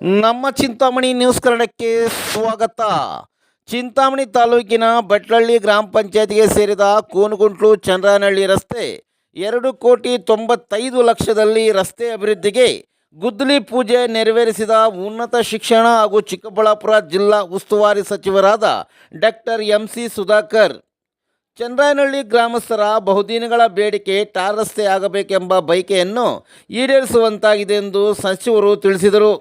ನಮ್ಮ ಚಿಂತಾಮಣಿ ನ್ಯೂಸ್ ಕನ್ನಡಕ್ಕೆ ಸ್ವಾಗತ. ಚಿಂತಾಮಣಿ ತಾಲೂಕಿನ ಬಟ್ಲಳ್ಳಿ ಗ್ರಾಮ ಪಂಚಾಯತ್ಗೆ ಸೇರಿದ ಕೂನುಗುಂಟ್ಲು ಚಂದ್ರನಹಳ್ಳಿ ರಸ್ತೆ ಎರಡು ಕೋಟಿ ತೊಂಬತ್ತೈದು ಲಕ್ಷದಲ್ಲಿ ರಸ್ತೆ ಅಭಿವೃದ್ಧಿಗೆ ಗುದ್ದಲಿ ಪೂಜೆ ನೆರವೇರಿಸಿದ ಉನ್ನತ ಶಿಕ್ಷಣ ಹಾಗೂ ಚಿಕ್ಕಬಳ್ಳಾಪುರ ಜಿಲ್ಲಾ ಉಸ್ತುವಾರಿ ಸಚಿವರಾದ doctor M C Sudhakar. Chandranahalli ಗ್ರಾಮಸ್ಥರ ಬಹುದಿನಗಳ ಬೇಡಿಕೆ ಟಾರ್ ರಸ್ತೆ ಆಗಬೇಕೆಂಬ ಬಯಕೆಯನ್ನು ಈಡೇರಿಸುವಂತಾಗಿದೆ ಎಂದು ಸಚಿವರು ತಿಳಿಸಿದರು.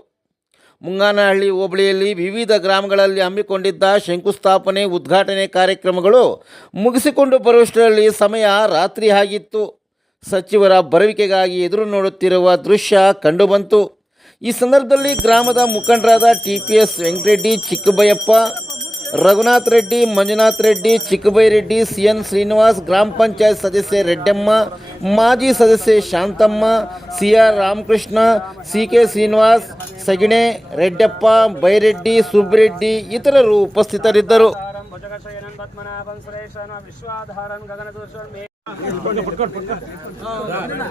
ಮುಂಗಾನಹಳ್ಳಿ ಹೋಬಳಿಯಲ್ಲಿ ವಿವಿಧ ಗ್ರಾಮಗಳಲ್ಲಿ ಹಮ್ಮಿಕೊಂಡಿದ್ದ ಶಂಕುಸ್ಥಾಪನೆ ಉದ್ಘಾಟನೆ ಕಾರ್ಯಕ್ರಮಗಳು ಮುಗಿಸಿಕೊಂಡು ಬರುವಷ್ಟರಲ್ಲಿ ಸಮಯ ರಾತ್ರಿ ಆಗಿತ್ತು. ಸಚಿವರ ಬರುವಿಕೆಗಾಗಿ ಎದುರು ನೋಡುತ್ತಿರುವ ದೃಶ್ಯ ಕಂಡುಬಂತು. ಈ ಸಂದರ್ಭದಲ್ಲಿ ಗ್ರಾಮದ ಮುಖಂಡರಾದ T P S Venkatareddy Chikkabayyappa Raghunath Reddy Manjunath Reddy ಚಿಕ್ಕಬೈರೆಡ್ಡಿ C N Srinivas ಗ್ರಾಮ ಪಂಚಾಯತ್ ಸದಸ್ಯೆ ರೆಡ್ಡಮ್ಮ ಮಾಜಿ ಸದಸ್ಯೆ Shanthamma C R Ramakrishna C K Srinivas ಸಗಿಣೆ Reddappa Byreddy Subreddy ಇತರರು ಉಪಸ್ಥಿತರಿದ್ದರು ಭುಜಗಶಯನನ್ ಪದ್ಮನಾಭನ್ ಸುರೇಶನ್ ವಿಶ್ವಾಧಾರನ್ ಗಗನದೂಷನ್ ಮೇ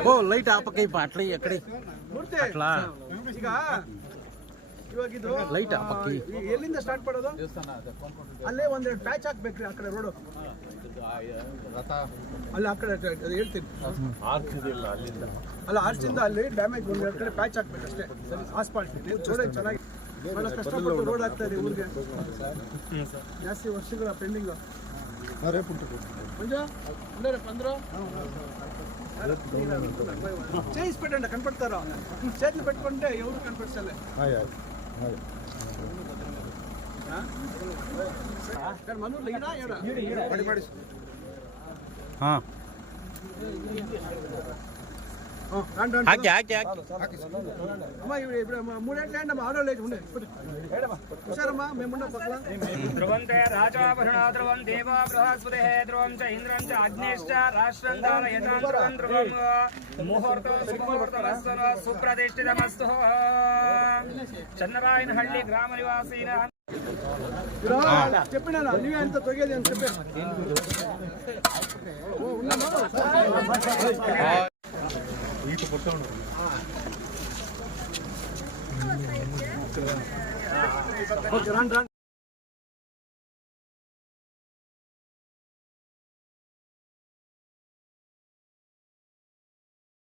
ఓ లైట్ ఆపకై అట్లా ఎక్కడి అట్లా ಈಗ ಇವಾಗ ಇದು ಲೈಟ್ ಆಪಕ್ಕಿ ಈ ಎಲ್ಲಿಂದ ಸ್ಟಾರ್ಟ್ ಮಾಡೋದು ಅಲ್ಲೇ ಒಂದೆರಡು ಪ್ಯಾಚ್ ಹಾಕ್ಬೇಕ್ರಿ ಆ ಕಡೆ ರೋಡು ಅಲ್ಲಿ ಆ ಕಡೆ ಅದು ಹೇಳ್ತೀನಿ ಅಲ್ಲ ಆರ್ಚಿಂದ ಅಲ್ಲಿ ಡ್ಯಾಮೇಜ್ ಒಂದೆರಡು ಕಡೆ ಪ್ಯಾಚ್ ಹಾಕ್ಬೇಕು ಅಷ್ಟೇ ಆಸ್ಪಾಲ್ಟ್ ರೋಡ್ ಚೆನ್ನಾಗಿ ಬಹಳ ಕಷ್ಟಪಟ್ಟು ರೋಡ್ ಆಗ್ತಾ ಇದೆ ಊರಿಗೆ ಜಾಸ್ತಿ ವರ್ಷಗಳ ಪೆಂಡಿಂಗ್ చేసి పెట్టండి కనపడతారా చేతులు పెట్టుకుంటే ఎవరు కనపడలే మనూర్లో ఈడ ఈడ ಹಾ ఆ, రండి, రండి. ಹಾಕಿ ಹಾಕಿ ಹಾಕಿ అమ్మా ఇప్పుడు ఇప్పుడు మూడేళ్ళు అండి అమ్మా ఆడో లేదు ఉండే చూసారమ్మా మేమున్న పక్కన ధ్రువంతే రాజాభరణా ధ్రువం దేవా బృహస్పతి ధ్రువం చ ఇంద్రం చ అగ్నిశ్చ రాష్ట్రం ధారయతాం ధ్రువం ధ్రువం ముహూర్తో సుముహూర్తమస్తు సుప్రతిష్ఠితమస్తు ಚನ್ನರಾಯನಹಳ್ಳಿ ಗ್ರಾಮ ನಿವಾಸಿನ చెప్పినా నువ్వే